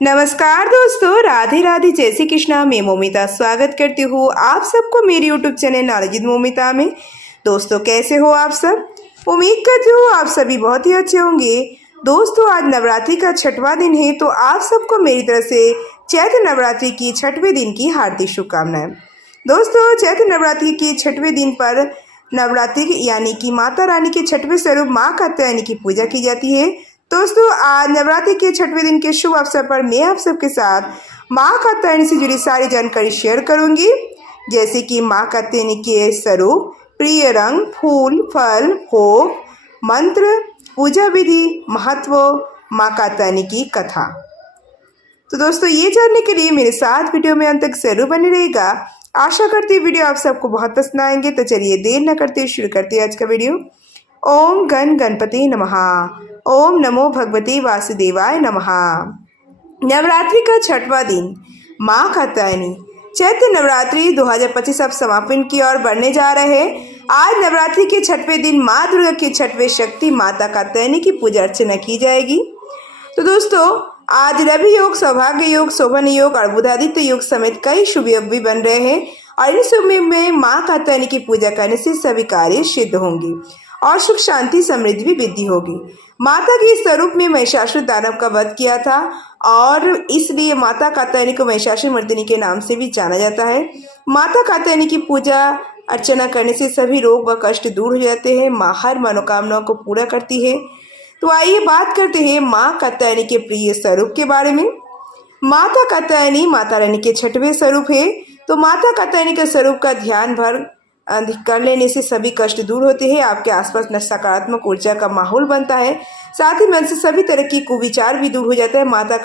नमस्कार दोस्तों, राधे राधे, जय श्री कृष्णा। मैं मोमिता स्वागत करती हूँ आप सबको मेरे YouTube channel knowledge with Momita में। दोस्तों कैसे हो आप सब? उम्मीद करती हूँ आप सभी बहुत ही अच्छे होंगे। दोस्तों आज नवरात्रि का छठवां दिन है, तो आप सबको मेरी तरफ से चैत्र नवरात्रि की छठवें दिन की हार्दिक शुभकामनाएं। दोस्तों चैत्र नवरात्रि के छठवें दिन पर नवरात्रि यानी कि माता रानी के छठवें स्वरूप माँ कात्यायनी की पूजा की जाती है। दोस्तों आज नवरात्रि के छठवें दिन के शुभ अवसर पर मैं आप सबके साथ माँ कात्यायनी से जुड़ी सारी जानकारी शेयर करूंगी, जैसे कि माँ कात्यायनी के स्वरूप, प्रिय रंग, फूल, फल, भोग, मंत्र, पूजा विधि, महत्व, माँ कात्यायनी की कथा। तो दोस्तों ये जानने के लिए मेरे साथ वीडियो में अंत तक जरूर बने रहेगा। आशा करती हूँ वीडियो आप सबको बहुत पसंद आएंगे। तो चलिए देर न करते शुरू करते हैं आज का वीडियो। ओम गण गणपति नमः। ओम नमो भगवते वासुदेवाय नमः। नवरात्रि का छठवां दिन माँ कात्यायनी। चैत्र नवरात्रि 2025 अब समापन की ओर बढ़ने जा रहे हैं। आज नवरात्रि के छठवें दिन माँ दुर्गा की छठवें शक्ति माता कात्यायनी की पूजा अर्चना की जाएगी। तो दोस्तों आज रवि योग, सौभाग्य योग, शोभन योग और बुधादित्य योग समेत कई शुभ योग भी बन रहे हैं और इन शुभ में माँ कात्यायनी की पूजा करने से सभी कार्य सिद्ध होंगे और सुख शांति समृद्धि भी वृद्धि होगी। माता के स्वरूप में महिषासुर दानव का वध किया था और इसलिए माता कात्यायनी को महिषासुर मर्दिनी के नाम से भी जाना जाता है। माता कात्यायनी की पूजा अर्चना करने से सभी रोग व कष्ट दूर हो जाते हैं। माँ हर मनोकामनाओं को पूरा करती है। तो आइए बात करते हैं माँ कात्यायनी के प्रिय स्वरूप के बारे में। माता कात्यायनी माता रानी के छठवें स्वरूप है। तो माता कात्यायनी के स्वरूप का ध्यान भर कर लेने से सभी कष्ट दूर होते हैं। आपके आसपास सकारात्मक ऊर्जा का माहौल बनता है। साथ ही मन से सभी तरह की कुविचार भी दूर हो जाता है। माता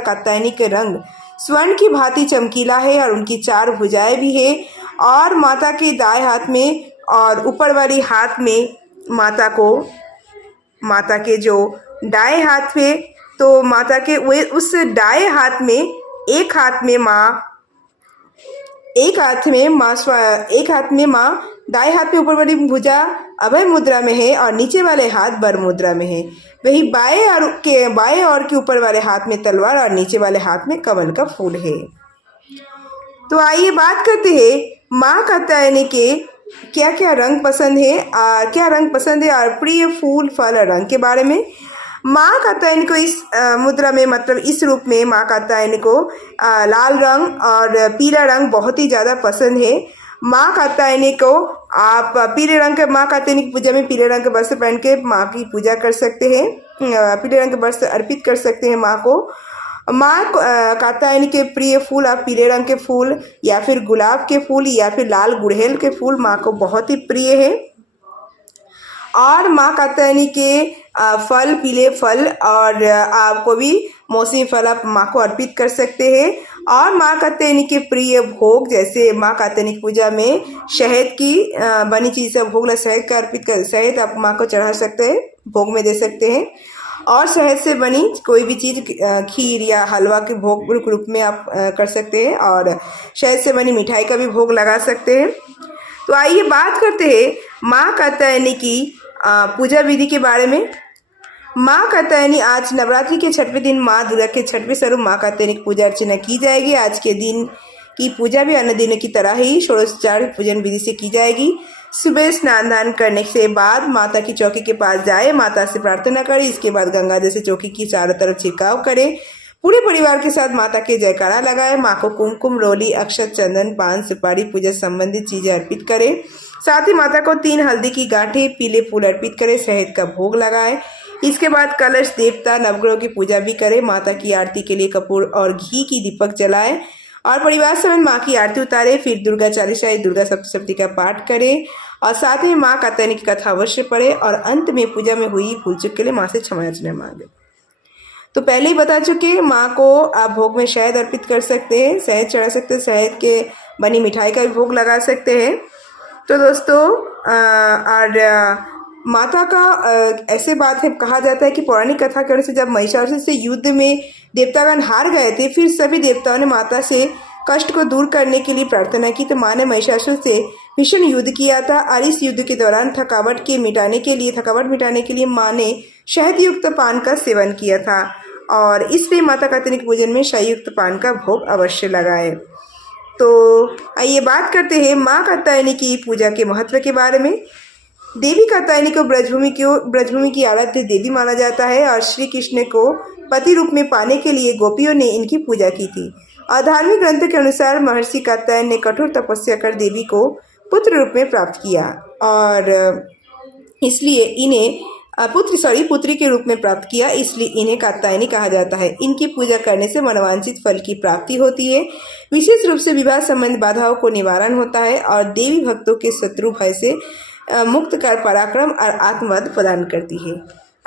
कात्यायनी के रंग स्वर्ण की भांति चमकीला है और उनकी 4 भुजाएं भी है और माता के दाएं हाथ में और ऊपर वाली हाथ में माता के जो दाएं हाथ पे, तो माता के उस दाएं हाथ में एक हाथ में माँ दाएं हाथ में ऊपर वाली भुजा अभय मुद्रा में है और नीचे वाले हाथ वर मुद्रा में है। वही बाएं और के ऊपर वाले हाथ में तलवार और नीचे वाले हाथ में कमल का फूल है। तो आइए बात करते हैं माँ कात्यायनी के क्या क्या रंग पसंद है और प्रिय फूल, फल और रंग के बारे में। माँ कात्यायनी को इस मुद्रा में, मतलब इस रूप में माँ कात्यायनी को लाल रंग और पीला रंग बहुत ही ज़्यादा पसंद है। माँ कात्यायनी को आप पीले रंग के, माँ कात्यायनी की पूजा में पीले रंग के वस्त्र पहन के माँ की पूजा कर सकते हैं, पीले रंग के वस्त्र अर्पित कर सकते हैं माँ को। माँ कात्यायनी के प्रिय फूल, आप पीले रंग के फूल या फिर गुलाब के फूल या फिर लाल गुड़हल के फूल माँ को बहुत ही प्रिय है। और माँ कात्यायनी के फल, पीले फल और आपको भी मौसमी फल आप माँ को अर्पित कर सकते हैं। और माँ कात्यायनी के प्रिय भोग, जैसे माँ कात्यायनी की पूजा में शहद की बनी चीज़ से भोग शहद आप माँ को चढ़ा सकते हैं, भोग में दे सकते हैं। और शहद से बनी कोई भी चीज़, खीर या हलवा के भोग रूप में आप कर सकते हैं और शहद से बनी मिठाई का भी भोग लगा सकते हैं। तो आइए बात करते हैं माँ कात्यायनी की पूजा विधि के बारे में। माँ कात्यायनी आज नवरात्रि के छठवें दिन माँ दुर्गा के छठवें स्वरूप माँ कात्यायनी की पूजा अर्चना की जाएगी। आज के दिन की पूजा भी अन्य दिनों की तरह ही षोडशोपचार पूजन विधि से की जाएगी। सुबह स्नान दान करने के बाद माता की चौकी के पास जाए, माता से प्रार्थना करें। इसके बाद गंगा जल से चौकी की चारों तरफ छिड़काव करें। पूरे परिवार के साथ माता के जयकारा लगाए। माँ को कुमकुम, रोली, अक्षत, चंदन, पान, सुपारी, पूजा संबंधित चीजें अर्पित करें। साथ ही माता को 3 हल्दी की गांठें, पीले फूल अर्पित करें। शहद का भोग लगाए। इसके बाद कलश, देवता, नवग्रहों की पूजा भी करें। माता की आरती के लिए कपूर और घी की दीपक जलाएं और परिवार समेत माँ की आरती उतारे। फिर दुर्गा चालीसा या दुर्गा सप्तशती का पाठ करें और साथ ही माँ कात्यायनी की कथा अवश्य पढ़े और अंत में पूजा में हुई भूल चूक के लिए माँ से क्षमा याचना मांगे। तो पहले ही बता चुके, माँ को आप भोग में शहद अर्पित कर सकते हैं, शहद चढ़ा सकते हैं, शहद के बनी मिठाई का भी भोग लगा सकते हैं। तो दोस्तों और माता का ऐसे बात है, कहा जाता है कि पौराणिक कथा के अनुसार जब महिषासुर से युद्ध में देवतागण हार गए थे, फिर सभी देवताओं ने माता से कष्ट को दूर करने के लिए प्रार्थना की। तो माँ ने महिषासुर से भीषण युद्ध किया था और इस युद्ध के दौरान थकावट मिटाने के लिए माँ ने शहद युक्त पान का सेवन किया था और इसलिए माता कात्यायनी के पूजन में शाहीयुक्त पान का भोग अवश्य लगाएं। तो आइए बात करते हैं माँ कात्यायनी की पूजा के महत्व के बारे में। देवी कात्यायनी को ब्रजभूमि की आराध्य देवी माना जाता है और श्री कृष्ण को पति रूप में पाने के लिए गोपियों ने इनकी पूजा की थी। और धार्मिक ग्रंथों के अनुसार महर्षि कात्यायन ने कठोर तपस्या कर देवी को पुत्र रूप में प्राप्त किया और इसलिए इन्हें पुत्री के रूप में प्राप्त किया, इसलिए इन्हें कात्यायनी कहा जाता है। इनकी पूजा करने से मनोवांछित फल की प्राप्ति होती है। विशेष रूप से विवाह संबंध बाधाओं को निवारण होता है और देवी भक्तों के शत्रु भय से मुक्त कर पराक्रम और आत्मबल प्रदान करती है।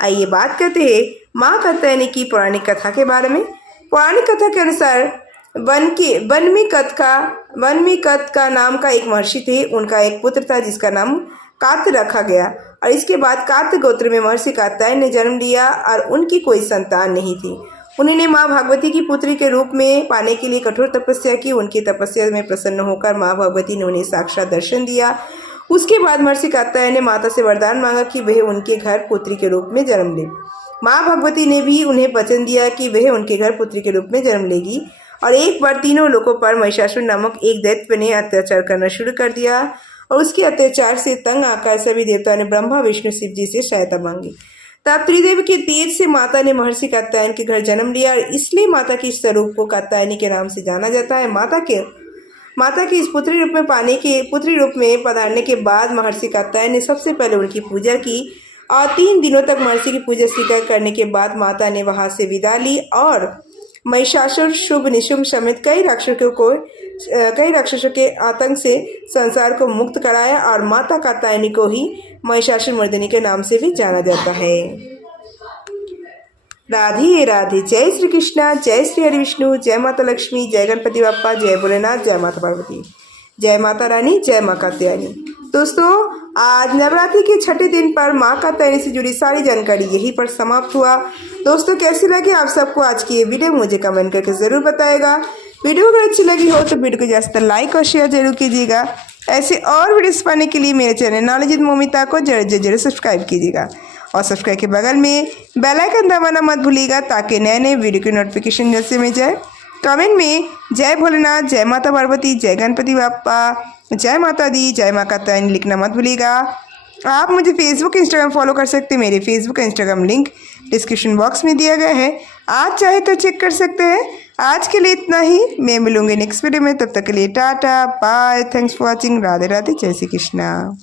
आइए बात करते हैं माँ कात्यायनी की पौराणिक कथा के बारे में। पौराणिक कथा के अनुसार वनमीकत का नाम का एक महर्षि थे। उनका एक पुत्र था जिसका नाम कात्य रखा गया और इसके बाद कात्य गोत्र में महर्षि कात्यायन ने जन्म लिया और उनकी कोई संतान नहीं थी। उन्होंने माँ भगवती की पुत्री के रूप में पाने के लिए कठोर तपस्या की। उनकी तपस्या में प्रसन्न होकर माँ भगवती ने उन्हें साक्षात दर्शन दिया। उसके बाद महर्षि कात्यायन ने माता से वरदान मांगा कि वह उनके घर पुत्री के रूप में जन्म ले। माँ भगवती ने भी उन्हें वचन दिया कि वह उनके घर पुत्री के रूप में जन्म लेगी। और एक बार तीनों लोगों पर महिषासुर नामक एक दैत्य ने अत्याचार करना शुरू कर दिया और उसके अत्याचार से तंग आकर सभी देवताओं ने ब्रह्मा विष्णु शिव जी से सहायता मांगी। तब त्रिदेव के तेज से माता ने महर्षि कात्यायन के घर जन्म लिया और इसलिए माता के स्वरूप को कात्यायनी के नाम से जाना जाता है। माता के इस पुत्री रूप में पधारने के बाद महर्षि कात्यायन ने सबसे पहले उनकी पूजा की और 3 दिनों तक महर्षि की पूजा स्वीकार करने के बाद माता ने वहां से विदा ली और महिषासुर शुभ निशुंभ समेत कई राक्षसों के आतंक से संसार को मुक्त कराया और माता कात्यायनी को ही महिषासुर मर्दिनी के नाम से भी जाना जाता है। राधे राधे। जय श्री कृष्णा, जय श्री हरि विष्णु, जय माता लक्ष्मी, जय गणपति बाप्पा, जय भोलेनाथ, जय माता पार्वती, जय माता रानी, जय माँ कात्यायनी। दोस्तों, आज नवरात्रि के छठे दिन पर माँ कात्यायनी से जुड़ी सारी जानकारी यहीं पर समाप्त हुआ। दोस्तों, कैसी लगी आप सबको आज की ये वीडियो मुझे कमेंट करके ज़रूर बताएगा। वीडियो अगर अच्छी लगी हो तो वीडियो को ज़्यादा लाइक और शेयर जरूर कीजिएगा। ऐसे और वीडियोस पाने के लिए मेरे चैनल नॉलेज विद मोमिता को जरूर सब्सक्राइब कीजिएगा और सब्सक्राइब के बगल में बेल आइकन दबाना मत भूलिएगा ताकि नए नए वीडियो की नोटिफिकेशन जैसे मिल जाए। कमेंट में जय भोलेनाथ, जय माता पार्वती, जय गणपति बाप्पा, जय माता दी, जय माँ कात्यायनी लिखना मत भूलिएगा। आप मुझे फेसबुक इंस्टाग्राम फॉलो कर सकते हैं। मेरे Facebook Instagram link description box में दिया गया है, आप चाहे तो चेक कर सकते हैं। आज के लिए इतना ही, मैं मिलूंगी नेक्स्ट वीडियो में। तब तक के लिए tata bye, thanks for watching. Radhe Radhe, जय श्री कृष्णा।